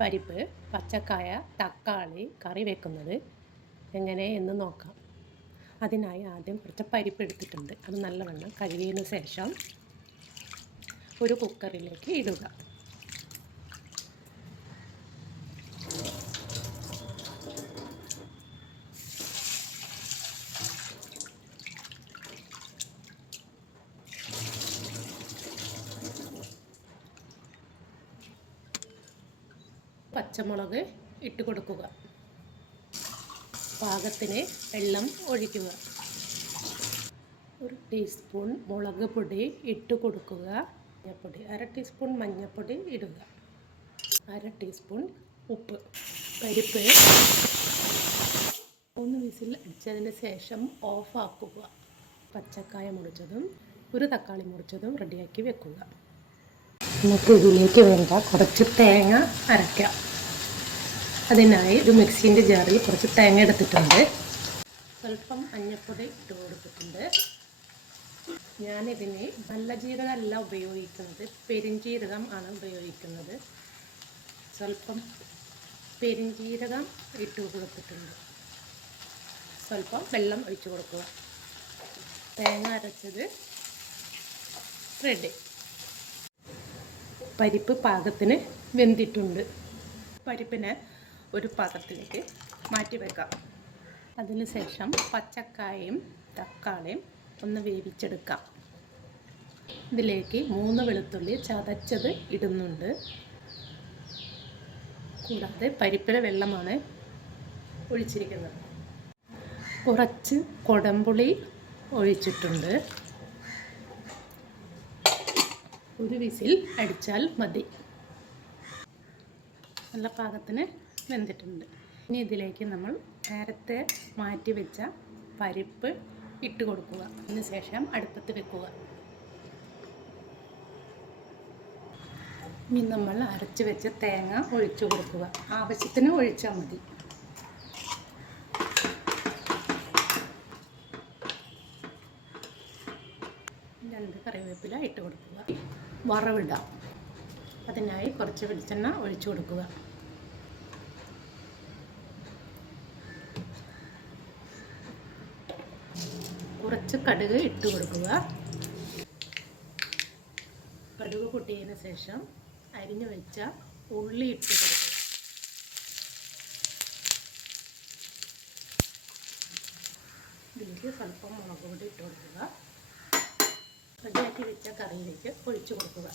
പരിപ്പ്, പച്ചക്കായ, തക്കാളി കറി വെക്കുന്നത് എങ്ങനെ എന്ന് നോക്കാം. അതിനായി ആദ്യം കുറച്ച് പരിപ്പ് എടുത്തിട്ടുണ്ട്. അത് നല്ലവണ്ണം കഴുകിയതിന് ശേഷം ഒരു കുക്കറിലേക്ക് ഇടുക. പച്ചമുളക് ഇട്ട് കൊടുക്കുക. പാകത്തിന് വെള്ളം ഒഴിക്കുക. ഒരു ടീസ്പൂൺ മുളക് പൊടി ഇട്ട് കൊടുക്കുക. മഞ്ഞൾപ്പൊടി 1/2 ടീസ്പൂൺ മഞ്ഞൾപ്പൊടി ഇടുക. 1/2 ടീസ്പൂൺ ഉപ്പ്. പരിപ്പ് 3 വിസിൽ അടിച്ചതിന് ശേഷം ഓഫാക്കുക. പച്ചക്കായ മുറിച്ചതും ഒരു തക്കാളി മുറിച്ചതും റെഡിയാക്കി വെക്കുക. നമുക്ക് ഇതിലേക്ക് വേണ്ട കുറച്ച് തേങ്ങ അരയ്ക്കാം. അതിനായി ഒരു മിക്സിൻ്റെ ജാറിൽ കുറച്ച് തേങ്ങ എടുത്തിട്ടുണ്ട്. സ്വല്പം മഞ്ഞൾപ്പൊടി ഇട്ട് കൊടുത്തിട്ടുണ്ട്. ഞാനിതിന് നല്ല ജീരകമല്ല ഉപയോഗിക്കുന്നത്, പെരിഞ്ജീരകം ആണ് ഉപയോഗിക്കുന്നത്. സ്വല്പം പെരിഞ്ജീരകം ഇട്ട് കൊടുത്തിട്ടുണ്ട്. സ്വല്പം വെള്ളം ഒഴിച്ച് കൊടുക്കുക. തേങ്ങ അരച്ചത് റെഡി. പരിപ്പ് പാകത്തിന് വെന്തിട്ടുണ്ട്. പരിപ്പിനെ ഒരു പാത്രത്തിലേക്ക് മാറ്റി വെക്കാം. അതിനുശേഷം പച്ചക്കായയും തക്കാളിയും ഒന്ന് വേവിച്ചെടുക്കാം. ഇതിലേക്ക് 3 വെളുത്തുള്ളി ചതച്ചത് ഇടുന്നുണ്ട്. കൂടാതെ പരിപ്പിലെ വെള്ളമാണ് ഒഴിച്ചിരിക്കുന്നത്. കുറച്ച് കുടംപുളി ഒഴിച്ചിട്ടുണ്ട്. ഒരു വിസിൽ അടിച്ചാൽ മതി. നല്ല പാകത്തിന് വെന്തിട്ടുണ്ട്. ഇനി ഇതിലേക്ക് നമ്മൾ നേരത്തെ മാറ്റി വെച്ച പരിപ്പ് ഇട്ട് കൊടുക്കുക. അതിനുശേഷം അടുപ്പത്ത് വെക്കുക. ഇനി നമ്മൾ അരച്ച് വെച്ച തേങ്ങ ഒഴിച്ചു കൊടുക്കുക. ആവശ്യത്തിന് ഒഴിച്ചാൽ മതി. കറിവേപ്പില ഇട്ട് കൊടുക്കുക. വറവിടാം. അതിനായി കുറച്ച് വെളിച്ചെണ്ണ ഒഴിച്ചു കൊടുക്കുക. കുറച്ച് കടുക് ഇട്ട് കൊടുക്കുക. കടുക് പൊട്ടിയതിന് ശേഷം അരിഞ്ഞു വെച്ച ഉള്ളി ഇട്ട് കൊടുക്കുക. ഇതിലേക്ക് സ്വല്പം മുളക് പൊടി ഇട്ട് കൊടുക്കുക. റെഡിയാക്കി വെച്ച കറിയിലേക്ക് ഒഴിച്ചു കൊടുക്കുക.